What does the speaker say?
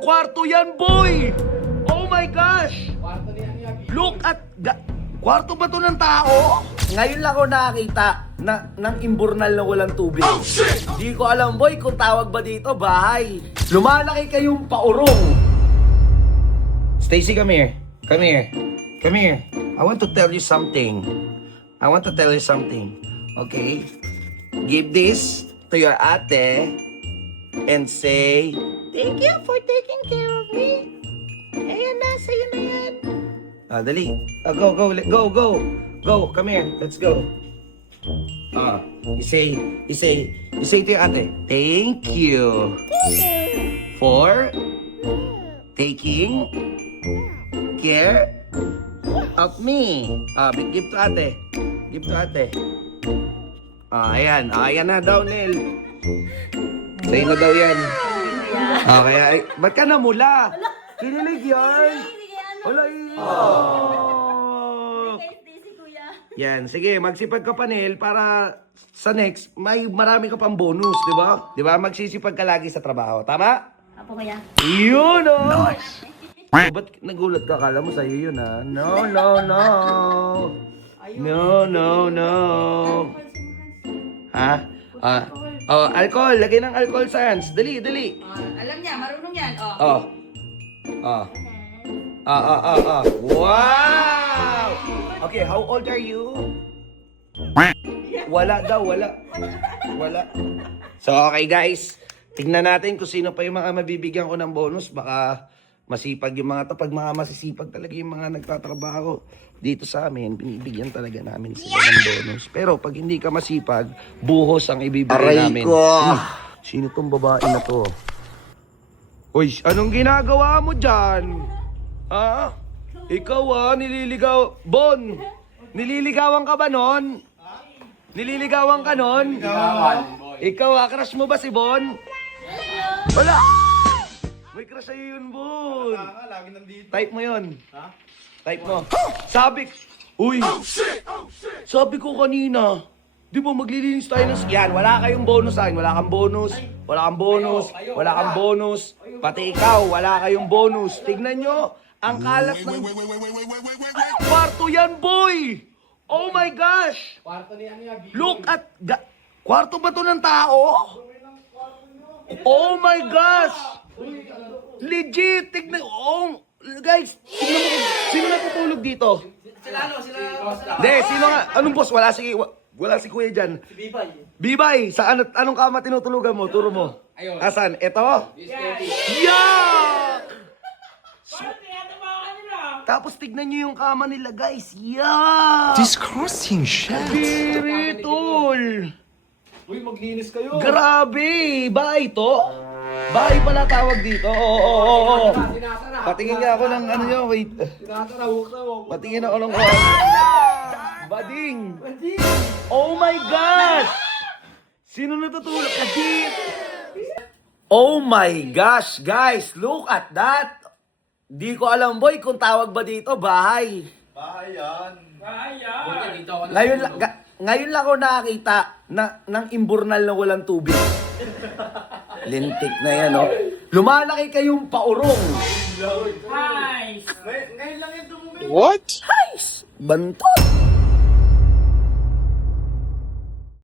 Kwarto yan, boy! Oh my gosh! Look at... Kwarto ba to ng tao? Ngayon lang ako nakakita ng imburnal na walang tubig. Oh, shit! Di ko alam, boy, kung tawag ba dito, bahay. Lumalaki kayong paurong. Stacy, come here. Come here. Come here. I want to tell you something. Okay? Give this to your ate and say, thank you for taking care of me. Ayan na, sa'yo na yan. Dali. Go, come here. Let's go. You say to your ate, thank you for taking care of me. Give to ate. Ayan na daw, Nel. Sa'yo na daw yan. Kaya, ba't ka namula? Kinilig yan. Wala Yan, sige, magsipag ka pa, Nel, para sa next, marami ka pang bonus, di ba? Di ba? Magsisipag ka lagi sa trabaho. Tama? Apo kaya? Yun, oh! Nice! Ba't nagulat ka? Kala mo sa'yo yun, ha? No. Ha? Alcohol. Lagay ng alcohol sa hands. Dali. Alam niya, marunong yan. Wow! Okay, how old are you? Wala. So, okay guys. Tingnan natin kung sino pa yung mga mabibigyan ko ng bonus. Baka masipag yung mga to. Pag mga masisipag talaga yung mga nagtatrabaho dito sa amin, binibigyan talaga namin sila ng bonus. Pero pag hindi ka masipag, buhos ang ibibigay namin. Sino tong babae na to? Uy, anong ginagawa mo dyan? Ikaw nililigaw. Bon, nililigawan ka ba nun? Nililigawan ka nun? Ikaw crush mo ba si Bon? Wala! May crush sa'yo yun, Bon. Lagi nandito. Type mo yun. Type mo. Sabi ko kanina, di ba maglilinis tayo ng... Yan, wala kayong bonus sa akin. Wala kang bonus. Pati ikaw, wala kayong bonus. Tignan nyo, ang kalat ng... Kwarto yan, boy! Oh my gosh! Look at... Kwarto ba to ng tao? Oh my gosh! Legit! Tignan... Guys, tignan mo. Sino natutulog dito? Sila. Hindi, sino nga? Anong boss? Wala si kuya dyan. Si Bibay. Bibay, sa anong kama tinutulugan mo? Turo mo. Ayun. Asan? Ito? Yak! Tapos tignan nyo yung kama nila, guys. Yak! Disgusting shit. Spiritol! Uy, maglinis kayo. Grabe! Bahay to? Bahay pala tawag dito. Oo. Sinasara. Patingin nga ako ng ano nyo, wait. Sinasara, huwag. Patingin ako ng Bading! Oh my gosh! Sino natutulog? Kadit! Oh my gosh, guys! Look at that! Di ko alam, boy, kung tawag ba dito, bahay. Ngayon lang ako nakakita ng imburnal na walang tubig. Lintik na yan, oh. Lumalaki kayong paurong. Ngayon lang yung tumumingin. What? Bantot!